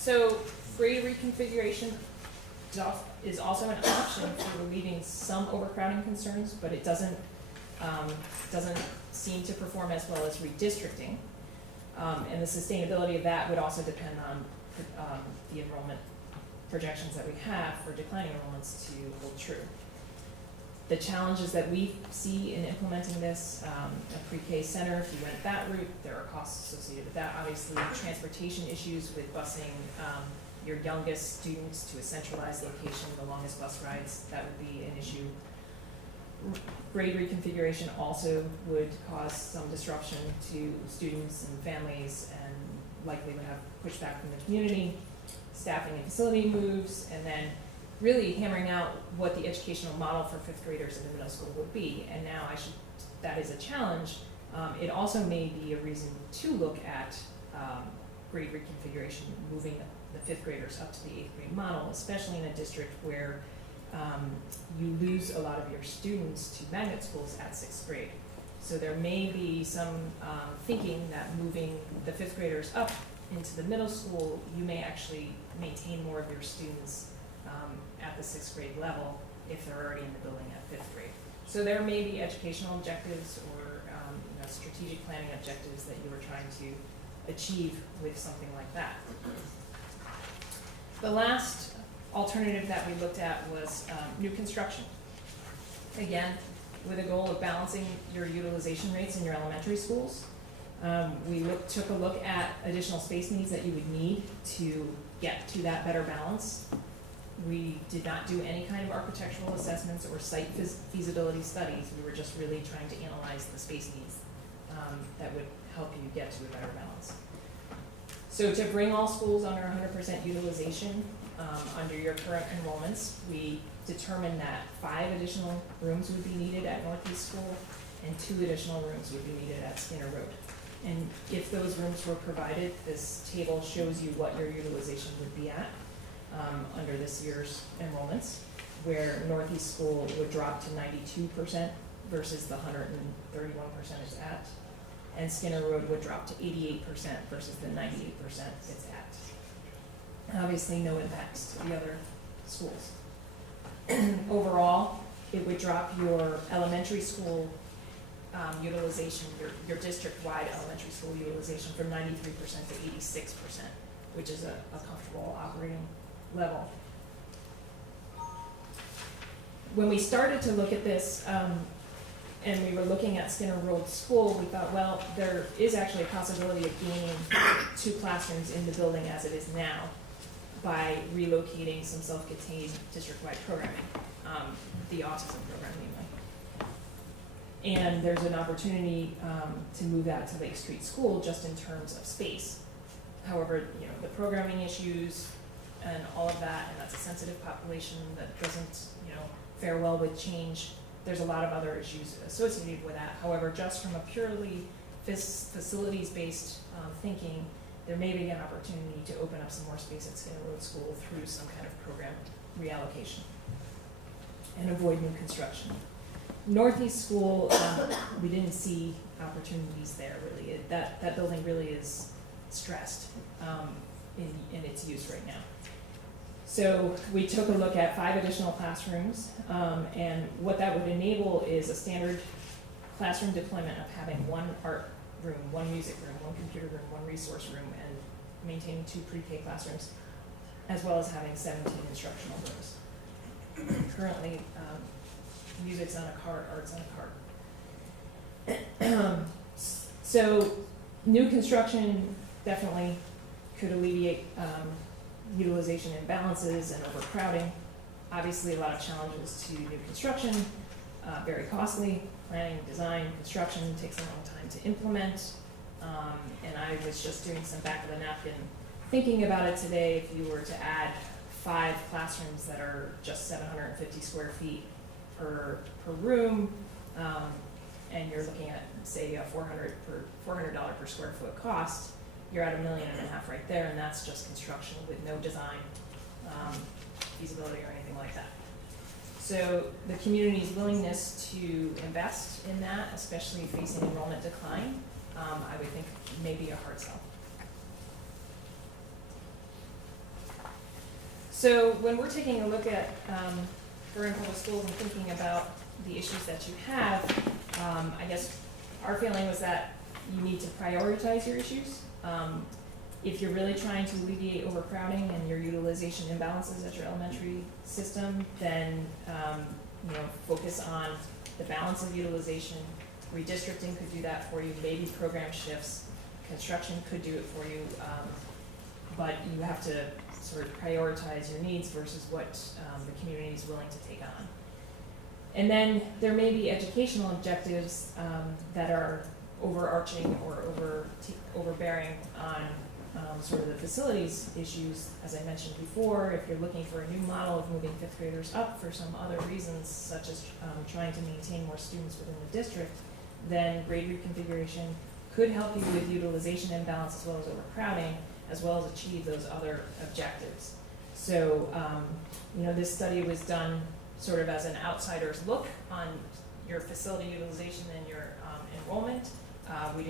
So grade reconfiguration is also an option for relieving some overcrowding concerns, but it doesn't seem to perform as well as redistricting. And the sustainability of that would also depend on the enrollment projections that we have for declining enrollments to hold true. The challenges that we see in implementing this, a pre-K center, if you went that route, there are costs associated with that. Obviously, transportation issues with busing your youngest students to a centralized location, the longest bus rides, that would be an issue. Grade reconfiguration also would cause some disruption to students and families and likely would have pushback from the community, staffing and facility moves, and then really hammering out what the educational model for fifth graders in the middle school would be. And now that is a challenge. It also may be a reason to look at grade reconfiguration, moving the fifth graders up to the eighth grade model, especially in a district where you lose a lot of your students to magnet schools at sixth grade. So there may be some thinking that moving the fifth graders up into the middle school, you may actually maintain more of your students at the sixth grade level if they're already in the building at fifth grade. So there may be educational objectives or strategic planning objectives that you were trying to achieve with something like that. The last alternative that we looked at was new construction. Again, with a goal of balancing your utilization rates in your elementary schools. We took a look at additional space needs that you would need to get to that better balance. We did not do any kind of architectural assessments or site feasibility studies. We were just really trying to analyze the space needs that would help you get to a better balance. So to bring all schools under 100% utilization under your current enrollments, we determined that 5 additional rooms would be needed at Northeast School and 2 additional rooms would be needed at Skinner Road. And if those rooms were provided, this table shows you what your utilization would be at under this year's enrollments, where Northeast School would drop to 92% versus the 131% it's at, and Skinner Road would drop to 88% versus the 98% it's at. Obviously, no impacts to the other schools. Overall, it would drop your elementary school utilization, your district-wide elementary school utilization from 93% to 86%, which is a comfortable operating level. When we started to look at this, and we were looking at Skinner Road School, we thought, well, there is actually a possibility of gaining 2 classrooms in the building as it is now by relocating some self-contained district-wide programming, the autism program mainly. And there's an opportunity to move that to Lake Street School just in terms of space. However, the programming issues and all of that, and that's a sensitive population that doesn't, fare well with change. There's a lot of other issues associated with that. However, just from a purely facilities-based thinking, there may be an opportunity to open up some more space at Skinner Road School through some kind of program reallocation and avoid new construction. Northeast School, we didn't see opportunities there really. That building really is stressed in its use right now. So we took a look at 5 additional classrooms, and what that would enable is a standard classroom deployment of having 1 art room, 1 music room, 1 computer room, 1 resource room, and maintaining 2 pre-K classrooms, as well as having 17 instructional rooms. Currently, music's on a cart, art's on a cart. So new construction definitely could alleviate utilization imbalances and overcrowding. Obviously, a lot of challenges to new construction, very costly. Planning, design, construction takes a long time to implement. And I was just doing some back of the napkin thinking about it today. If you were to add 5 classrooms that are just 750 square feet per room, and you're looking at, say, a $400 per square foot cost, you're at $1.5 million right there, and that's just construction with no design, feasibility, or anything like that. So the community's willingness to invest in that, especially facing enrollment decline, I would think may be a hard sell. So when we're taking a look at Vernon Public Schools and thinking about the issues that you have, I guess our feeling was that you need to prioritize your issues. If you're really trying to alleviate overcrowding and your utilization imbalances at your elementary system, then focus on the balance of utilization. Redistricting could do that for you, maybe program shifts. Construction could do it for you, but you have to sort of prioritize your needs versus what the community is willing to take on. And then there may be educational objectives that are overarching or overbearing on sort of the facilities issues. As I mentioned before, if you're looking for a new model of moving fifth graders up for some other reasons, such as trying to maintain more students within the district, then grade reconfiguration could help you with utilization imbalance as well as overcrowding, as well as achieve those other objectives. So, this study was done sort of as an outsider's look on your facility utilization and your enrollment. We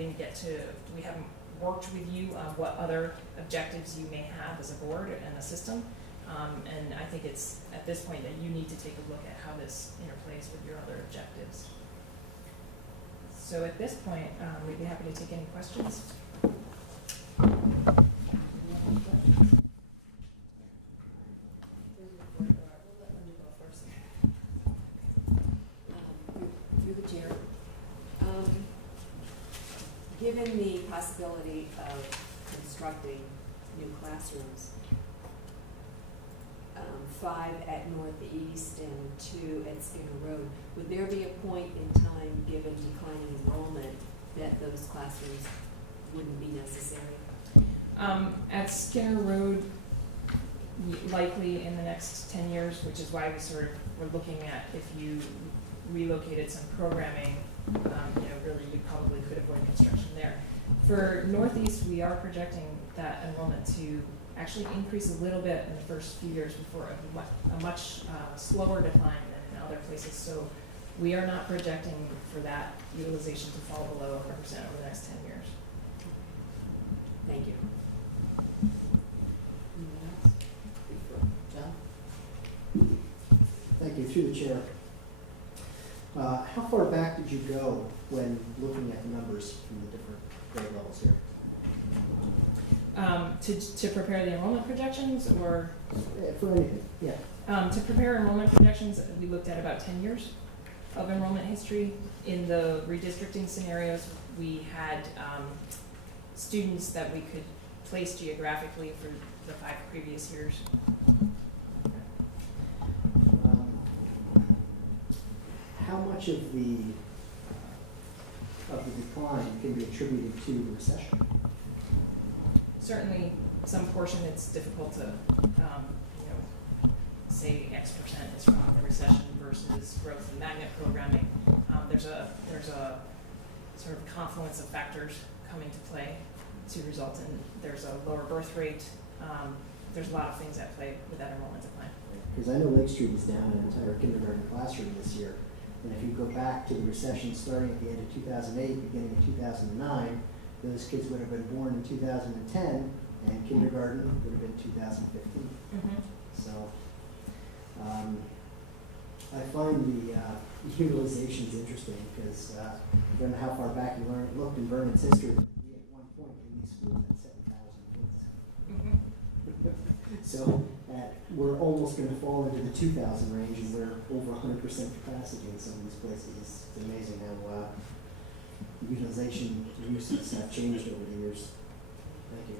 haven't worked with you on what other objectives you may have as a board and a system. And I think it's at this point that you need to take a look at how this interplays with your other objectives. So at this point, we'd be happy to take any questions. Through the chair. Given the possibility of constructing new classrooms, 5 at Northeast and 2 at Skinner Road, would there be a point in time, given declining enrollment, that those classrooms wouldn't be necessary? At Skinner Road, likely in the next 10 years, which is why we sort of were looking at if you relocated some programming, really you probably could avoid construction there. For Northeast, we are projecting that enrollment to actually increase a little bit in the first few years before a much slower decline than in other places. So we are not projecting for that utilization to fall below 100% over the next 10 years. Thank you. John? Thank you. Through the chair. How far back did you go when looking at the numbers from the different grade levels here? To prepare the enrollment projections, or? For anything, yeah. To prepare enrollment projections, we looked at about 10 years of enrollment history. In the redistricting scenarios, we had students that we could place geographically for the 5 previous years. How much of the decline can be attributed to the recession? Certainly, some portion it's difficult to, say X% is from the recession versus growth in magnet programming. There's a sort of confluence of factors coming to play to result in there's a lower birth rate. There's a lot of things at play with that enrollment decline. Because I know Lake Street is down an entire kindergarten classroom this year. And if you go back to the recession starting at the end of 2008, beginning of 2009, those kids would have been born in 2010, and kindergarten would have been 2015. Mm-hmm. So I find the utilizations interesting because I don't know how far back you looked in Vernon's history. We at one point in these schools had 7,000 kids. Mm-hmm. So we're almost going to fall into the 2,000 range, and we're over 100% capacity in some of these places. It's amazing how utilization uses have changed over the years. Thank you.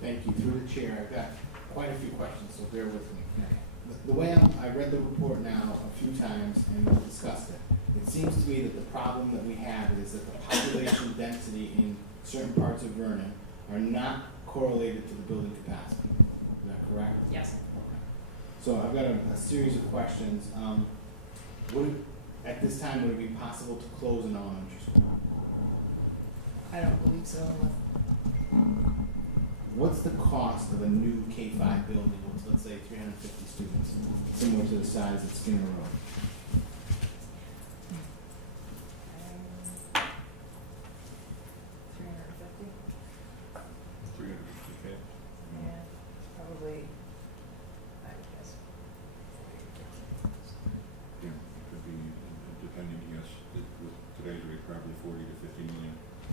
Thank you. Through the chair, I've got quite a few questions, so bear with me. The way I read the report now a few times and discussed it, it seems to me that the problem that we have is that the population density in certain parts of Vernon are not correlated to the building capacity. Is that correct? Yes. Okay. So I've got a series of questions. At this time, would it be possible to close an elementary school? I don't believe so. What's the cost of a new K-5 building with, let's say, 350 students, similar to the size of Skinner Road?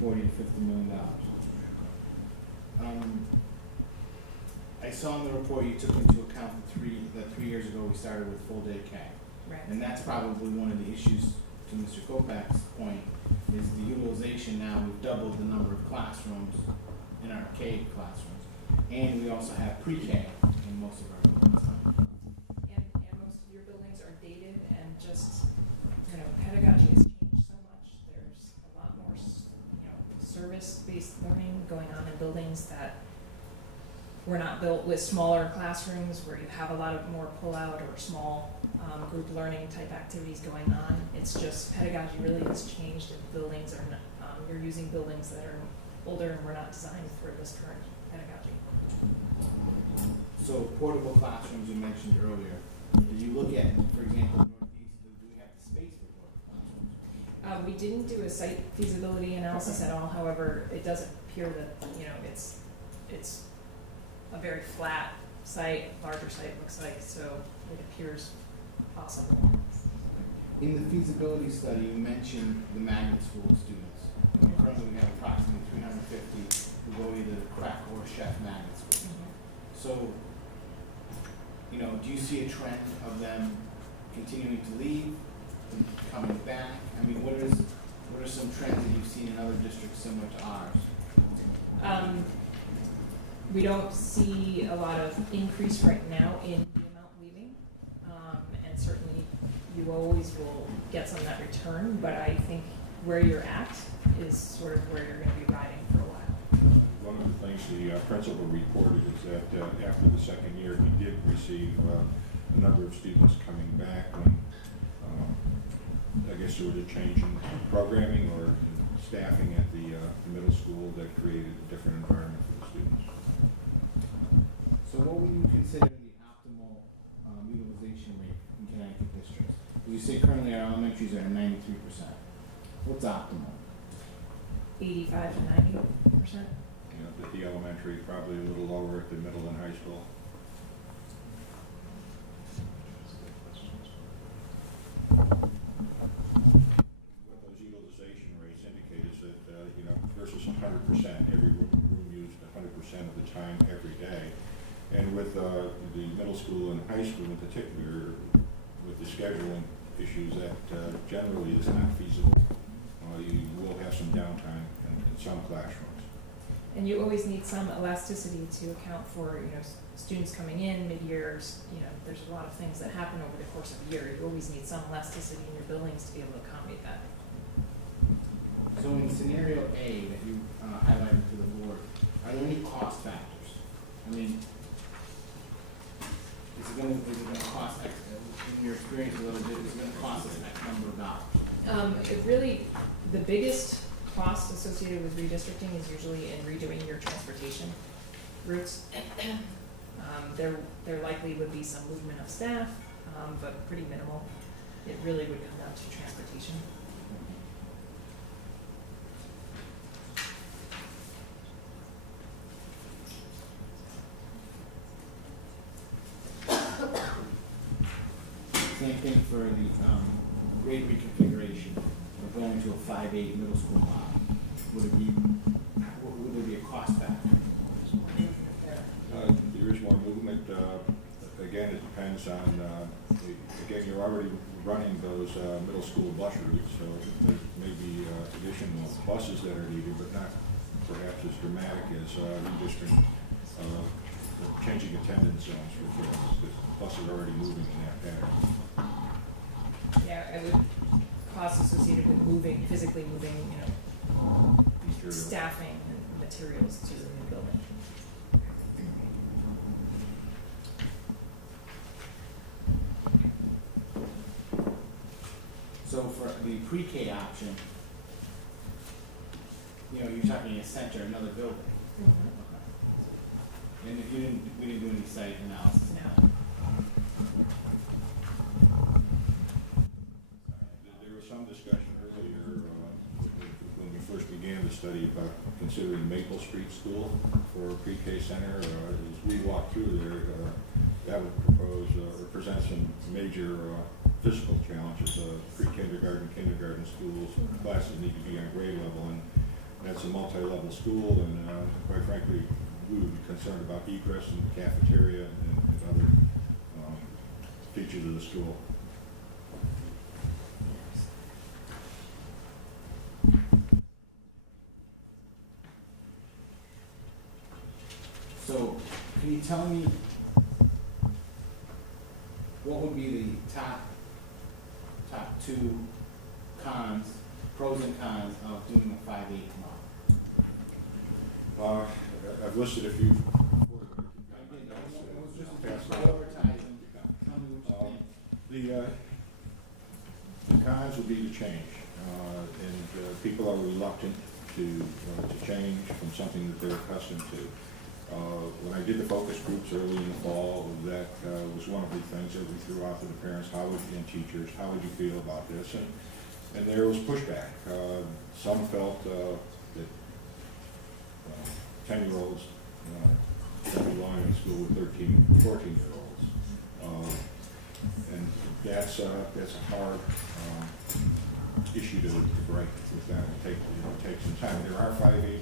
$40 to $50 million. I saw in the report you took into account that 3 years ago we started with full day K. Right. And that's probably one of the issues, to Mr. Kopak's point, is the utilization now. We've doubled the number of classrooms in our K classrooms. And we also have pre-K in most of our buildings. And most of your buildings are dated and just, pedagogy has changed so much. There's a lot more, service-based learning going on in buildings that were not built with smaller classrooms where you have a lot of more pull-out or small group learning type activities going on. It's just pedagogy really has changed, and buildings are not, you're using buildings that are older and were not designed for this current pedagogy. So portable classrooms you mentioned earlier. Did you look at, for example, Northeast, do we have the space for portable classrooms? We didn't do a site feasibility analysis at all. However, it does appear that, it's a very flat site, larger site looks like, so it appears possible. In the feasibility study, you mentioned the magnet school students. Currently, we have approximately 350 who go either crack or chef magnet school. So, do you see a trend of them continuing to leave, and coming back? I mean, what are some trends that you've seen in other districts similar to ours? We don't see a lot of increase right now in the amount leaving, and certainly you always will get some of that return, but I think where you're at is sort of where you're going to be riding for a while. One of the things the principal reported is that after the second year, he did receive a number of students coming back when I guess there was a change in programming or in staffing at the middle school that created a different environment for the students. So what would you consider the optimal utilization rate in Connecticut districts? You say currently our elementaries are at 93%. What's optimal? 85 to 90%. At the elementary, probably a little lower at the middle and high school. What those utilization rates indicate is that, versus 100%, every room used 100% of the time every day. And with the middle school and high school in particular, with the scheduling issues, that generally is not feasible. You will have some downtime in some classrooms. And you always need some elasticity to account for, students coming in mid-years. There's a lot of things that happen over the course of a year. You always need some elasticity in your buildings to be able to accommodate that. So in scenario A that you highlighted to the board, are there any cost factors? I mean, is it going to cost X, in your experience with other districts, is it going to cost us X number of dollars? The biggest cost associated with redistricting is usually in redoing your transportation routes. There likely would be some movement of staff, but pretty minimal. It really would come down to transportation. Same thing for the grade reconfiguration of going to a 5-8 middle school model. Would there be a cost factor? There is more movement. Again, it depends on, again, you're already running those middle school bus routes, so there may be additional buses that are needed, but not perhaps as dramatic as redistricting, changing attendance zones for kids, because buses are already moving in that pattern. Yeah, it would costs associated with physically moving, staffing and materials to the new building. So for the pre-K option, you're talking a center, another building. Mm-hmm. Okay. And if we didn't do any site analysis. No. There was some discussion earlier when we first began the study about considering Maple Street School for a pre-K center. As we walked through there, that would propose or present some major physical challenges. Pre-kindergarten, kindergarten schools, classes need to be on grade level, and that's a multi-level school, and quite frankly, we would be concerned about egress and cafeteria and other features of the school. So, can you tell me what would be the top two cons, pros and cons of doing a 5-8 model? I've listed a few. Just prioritizing. Tell me what you think. The cons would be the change, and people are reluctant to change from something that they're accustomed to. When I did the focus groups early in the fall, that was one of the things that we threw out to the parents. How would you, and teachers, how would you feel about this? And there was pushback. Some felt that 10-year-olds don't belong in school with 13, 14-year-olds. And that's a hard issue to break with that. It'll take some time. There are 5-8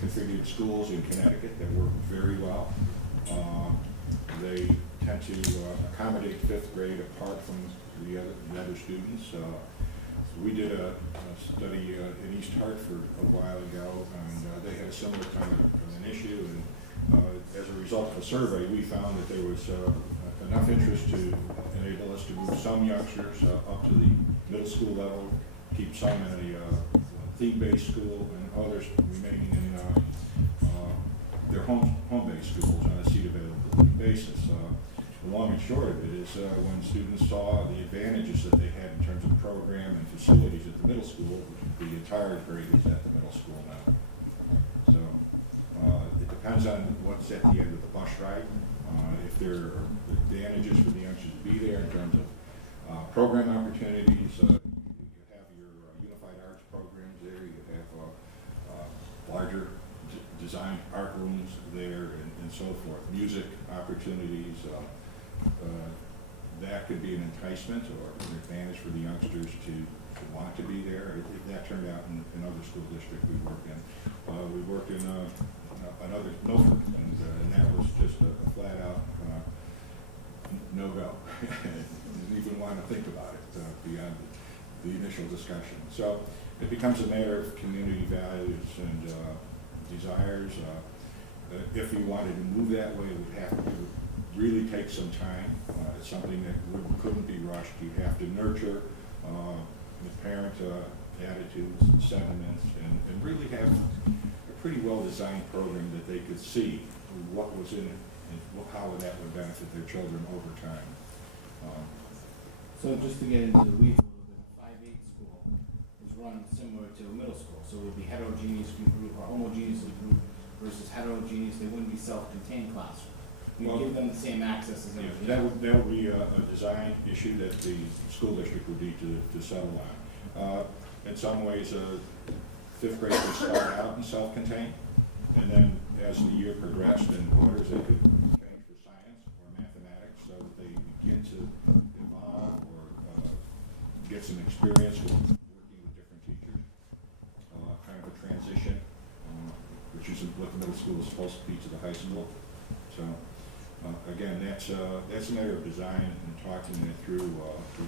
configured schools in Connecticut that work very well. They tend to accommodate 5th grade apart from the other students. We did a study in East Hartford a while ago, and they had a similar kind of an issue. And as a result of a survey, we found that there was enough interest to enable us to move some youngsters up to the middle school level, keep some in a theme-based school, and others remaining in their home-based schools on a seat availability basis. The long and short of it is when students saw the advantages that they had in terms of program and facilities at the middle school, the entire grade is at the middle school now. So it depends on what's at the end of the bus ride. If there are advantages for the youngsters to be there in terms of program opportunities, you have your unified arts programs there, you have larger designed art rooms there, and so forth. Music opportunities, that could be an enticement or an advantage for the youngsters to want to be there. That turned out in other school districts we worked in. We worked in another Milford, and that was just a flat out no-go. Didn't even want to think about it beyond the initial discussion. So it becomes a matter of community values and desires. If you wanted to move that way, it would have to really take some time. It's something that couldn't be rushed. You have to nurture the parent attitudes, sentiments, and really have a pretty well-designed program that they could see what was in it and how that would benefit their children over time. So just to get into the weeds a little bit, a 5-8 school is run similar to a middle school. So it would be heterogeneously grouped or homogeneously grouped versus heterogeneous. They wouldn't be self-contained classrooms. We give them the same access as everything else. That would be a design issue that the school district would need to settle on. In some ways, 5th grade would start out in self-contained, and then as the year progressed in quarters, they could change for science or mathematics so that they begin to evolve or get some experience with working with different teachers. Kind of a transition, which is what the middle school is supposed to be to the high school. So again, that's a matter of design and talking it through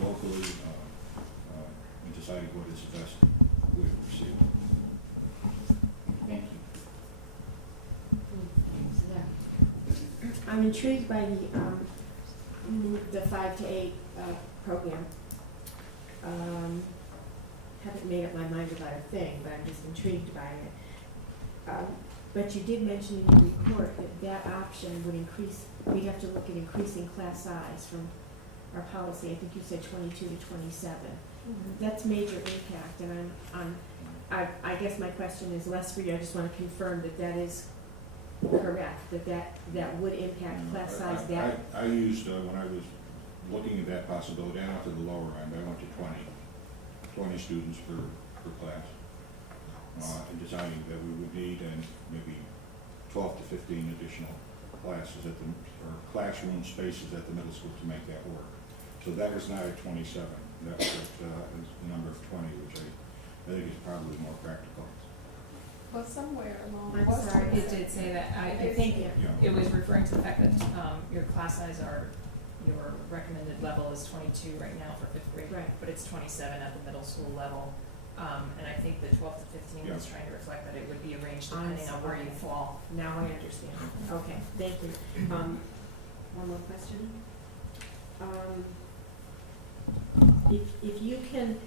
locally and deciding what is the best way to proceed. Thank you. I'm intrigued by the 5 to 8 program. Haven't made up my mind about a thing, but I'm just intrigued by it. But you did mention in your report that option would increase, we'd have to look at increasing class size from our policy. I think you said 22 to 27. Mm-hmm. That's major impact, and I guess my question is less for you. I just want to confirm that that is correct, that would impact class size. I used, when I was looking at that possibility, I went to the lower end. I went to 20 students per class. And designing that we would need, and maybe 12 to 15 additional classes or classroom spaces at the middle school to make that work. So that was not at 27. That was at the number of 20, which I think is probably more practical. Well, somewhere along. I'm was sorry. It did say that. I think Yeah. Yeah. it was referring to the fact that, your class size your recommended level is 22 right now for fifth grade. Right. But it's 27 at the middle school level. And I think the 12 to 15 is Yeah. trying to reflect that it would be arranged I'm depending on where you sorry. fall. Now I understand. Okay, thank you. One more question. If you can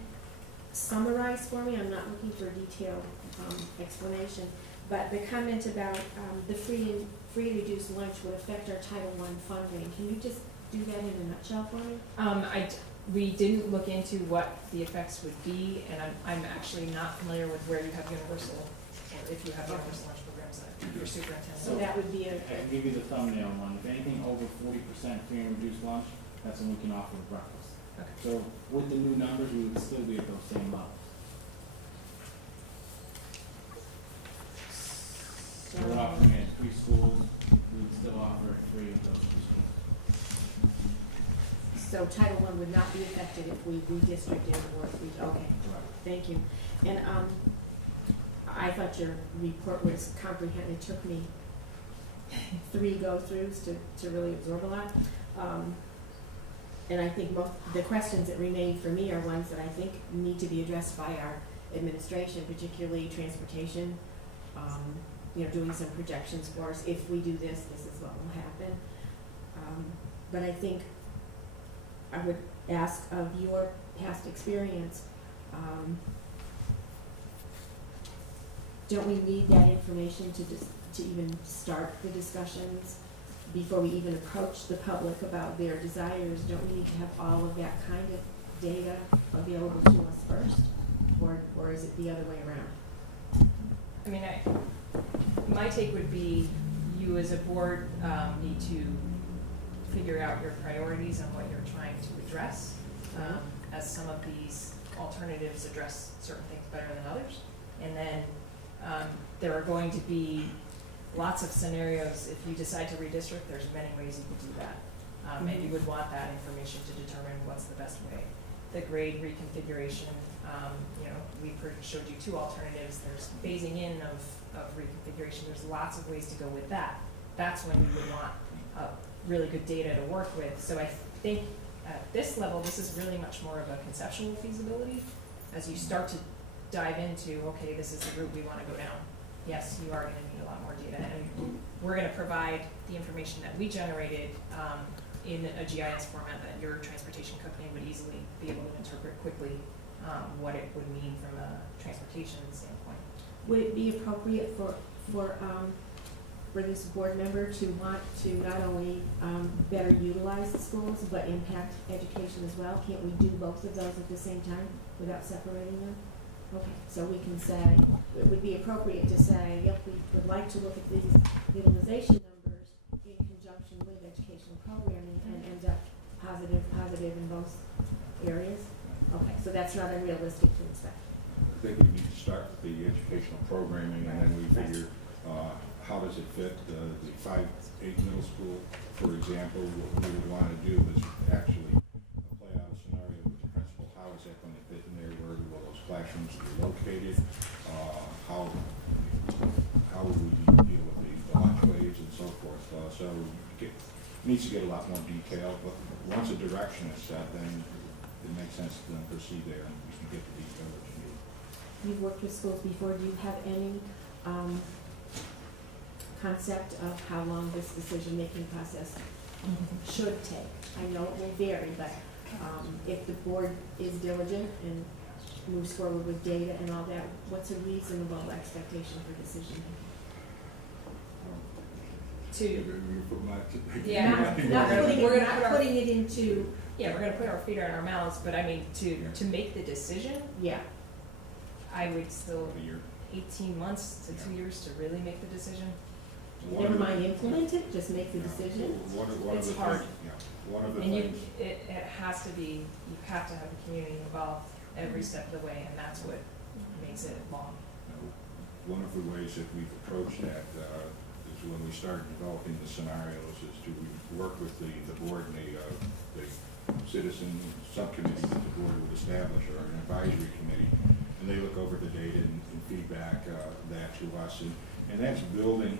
summarize for me, I'm not looking for a detailed explanation, but the comment about the free and reduced lunch would affect our Title I funding. Can you just do that in a nutshell for me? We didn't look into what the effects would be, and I'm actually not familiar with where you have universal, or if you have universal lunch programs at your superintendent. So that would be I can give you the thumbnail one. If anything over 40% free and reduced lunch, that's when we can offer breakfast. Okay. So with the new numbers, we would still be at those same levels. So we're offering it at 3 schools, we would still offer it free at those 3 schools. So Title I would not be affected if we redistricted or if we, okay, Correct. thank you. And I thought your report was comprehensive. It took me 3 go-throughs to really absorb a lot. And I think the questions that remain for me are ones that I think need to be addressed by our administration, particularly transportation. Doing some projections for us. If we do this, this is what will happen. But I think I would ask of your past experience, don't we need that information to even start the discussions before we even approach the public about their desires? Don't we need to have all of that kind of data available to us first? Or is it the other way around? I mean, my take would be you as a board need to figure out your priorities and what you're trying to address, as some of these alternatives address certain things better than others. And then there are going to be lots of scenarios. If you decide to redistrict, there's many ways you could do that. And you would want that information to determine what's the best way. The grade reconfiguration, we showed you 2 alternatives. There's phasing in of reconfiguration. There's lots of ways to go with that. That's when you would want really good data to work with. So I think at this level, this is really much more of a conceptual feasibility. As you start to dive into, okay, this is the route we want to go down. Yes, you are going to need a lot more data, and we're going to provide the information that we generated in a GIS format that your transportation company would easily be able to interpret quickly what it would mean from a transportation standpoint. Would it be appropriate for this board member to want to not only better utilize the schools, but impact education as well? Can't we do both of those at the same time without separating them? Okay, so we can say, it would be appropriate to say, yep, we would like to look at these utilization numbers in conjunction with educational programming and end up positive in both areas? Okay, so that's not unrealistic to expect. I think we need to start with the educational programming, and then we figure how does it fit the 5-8 middle school, for example. What we would want to do is actually play out a scenario with the principal. How is that going to fit in there? Where will those classrooms be located? How will we deal with the lunchways and so forth? So it needs to get a lot more detail, but once a direction is set, then it makes sense to then proceed there and we can get the detail that you need. You've worked with schools before. Do you have any concept of how long this decision-making process should take? I know it will vary, but if the board is diligent and moves forward with data and all that, what's a reasonable expectation for decision-making? Not putting it into. Yeah, we're going to put our feet in our mouths, but I mean, to make the decision, Yeah. I would still A year. 18 months to 2 years to really make the decision. Never mind implement it, just make the decision. One of It's the hard. things, one of the And things. it has to be, you have to have the community involved every step of the way, and that's what makes it long. One of the ways that we've approached that is when we started developing the scenarios is to work with the board and the citizen subcommittee that the board would establish, or an advisory committee, and and they look over the data and feedback that to us, and that's building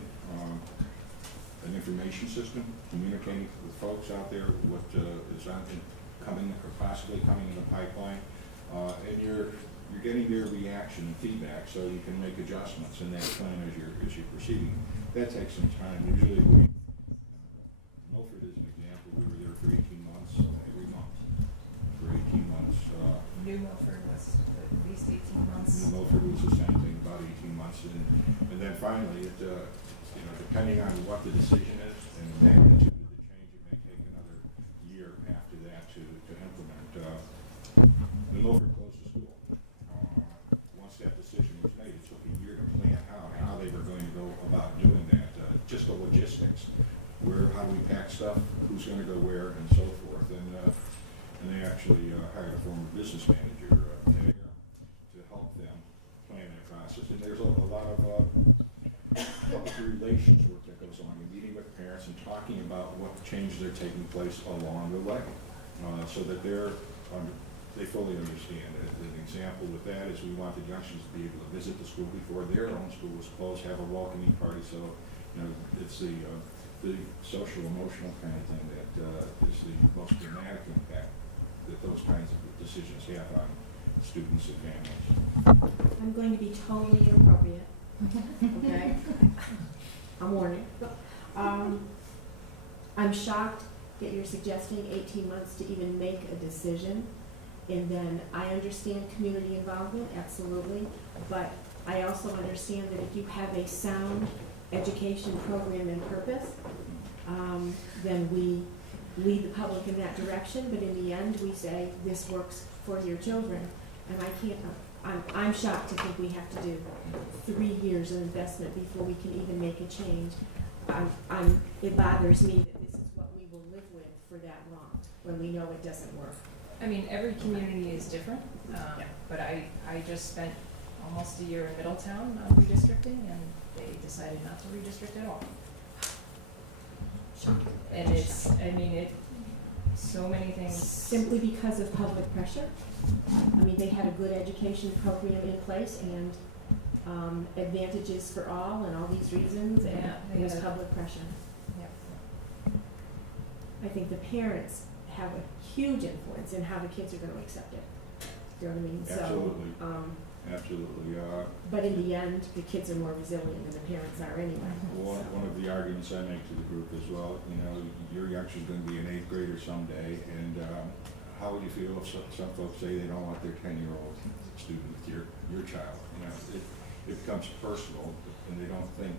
an information system, communicating with folks out there what is coming or possibly coming in the pipeline, and you're getting their reaction and feedback, so you can make adjustments in that plan as you're proceeding. That takes some time. Usually, Milford is an example. We were there for 18 months, every month for 18 months. New Milford was at least 18 months. New Milford was the same thing, about 18 months, and then finally, it depending on what the decision is and the magnitude of the change, it may take another year after that to implement. New Milford closed the school. Once that decision was made, it took a year to plan out how they were going to go about doing that. Just the logistics, how do we pack stuff, who's going to go where, and so forth. And they actually hired a former business manager there to help them plan that process. And there's a lot of public relations work that goes on, and meeting with parents and talking about what changes are taking place along the way, so that they fully understand it. An example with that is we want the youngsters to be able to visit the school before their own school was closed, have a welcoming party. So, it's the social emotional kind of thing that is the most dramatic impact that those kinds of decisions have on students and families. I'm going to be totally inappropriate. Okay? I'm warning. I'm shocked that you're suggesting 18 months to even make a decision. And then I understand community involvement, absolutely, but I also understand that if you have a sound education program and purpose, then we lead the public in that direction, but in the end, we say, this works for your children. And I'm shocked to think we have to do 3 years of investment before we can even make a change. It bothers me that this is what we will live with for that long, when we know it doesn't work. I mean, every community is different, but I just spent almost a year in Middletown on redistricting, and they decided not to redistrict at all. And so many things. Simply because of public pressure. I mean, they had a good education program in place and advantages for all and all these reasons, and it was public pressure. Yep. I think the parents have a huge influence in how the kids are going to accept it. Do you know what I mean? Absolutely. So, Absolutely. but in the end, the kids are more resilient than the parents are anyway. One of the arguments I make to the group as well, your youngster's going to be an 8th grader someday, and how would you feel if some folks say they don't want their 10-year-old student, your child? It becomes personal, and they don't think,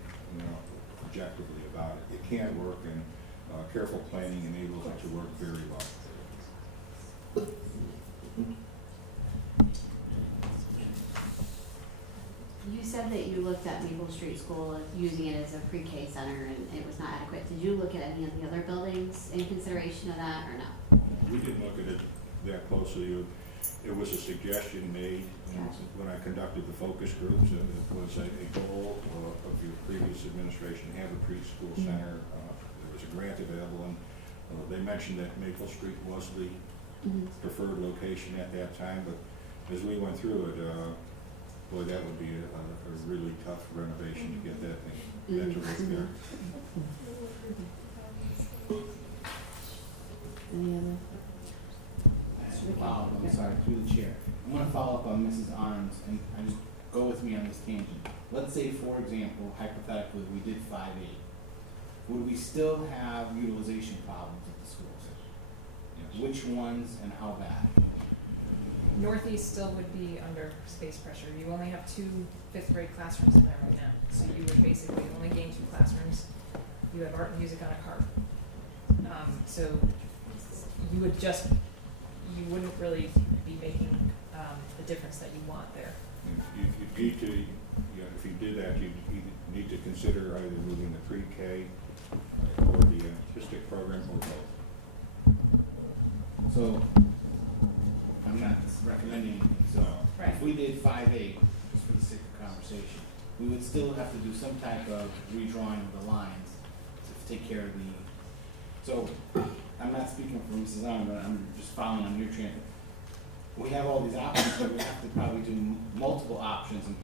objectively about it. It can work, and careful planning enables it to work very well. You said that you looked at Maple Street School using it as a pre-K center and it was not adequate. Did you look at any of the other buildings in consideration of that or no? We didn't look at it that closely. It was a suggestion made when I conducted the focus groups. It was a goal of your previous administration to have a preschool center. There was a grant available, and they mentioned that Maple Street was the preferred location at that time. But as we went through it, boy, that would be a really tough renovation to get that thing to work there. Any other? I'm sorry, through the chair. I'm going to follow up on Mrs. Arms, and just go with me on this tangent. Let's say, for example, hypothetically, we did 5-8. Would we still have utilization problems at the schools? Yes. Which ones and how bad? Northeast still would be under space pressure. You only have 2 5th-grade classrooms in there right now, so you would basically only gain 2 classrooms. You have art and music on a cart. So you wouldn't really be making the difference that you want there. You need to, if you did that, you need to consider either moving the pre-K or the artistic program or both. So, I'm not recommending anything. So, Right. if we did 5-8, just for the sake of conversation, we would still have to do some type of redrawing of the lines to take care of the. So, I'm not speaking for Mrs. Allen, but I'm just following on your train. we have all these options, but we have to probably do multiple options and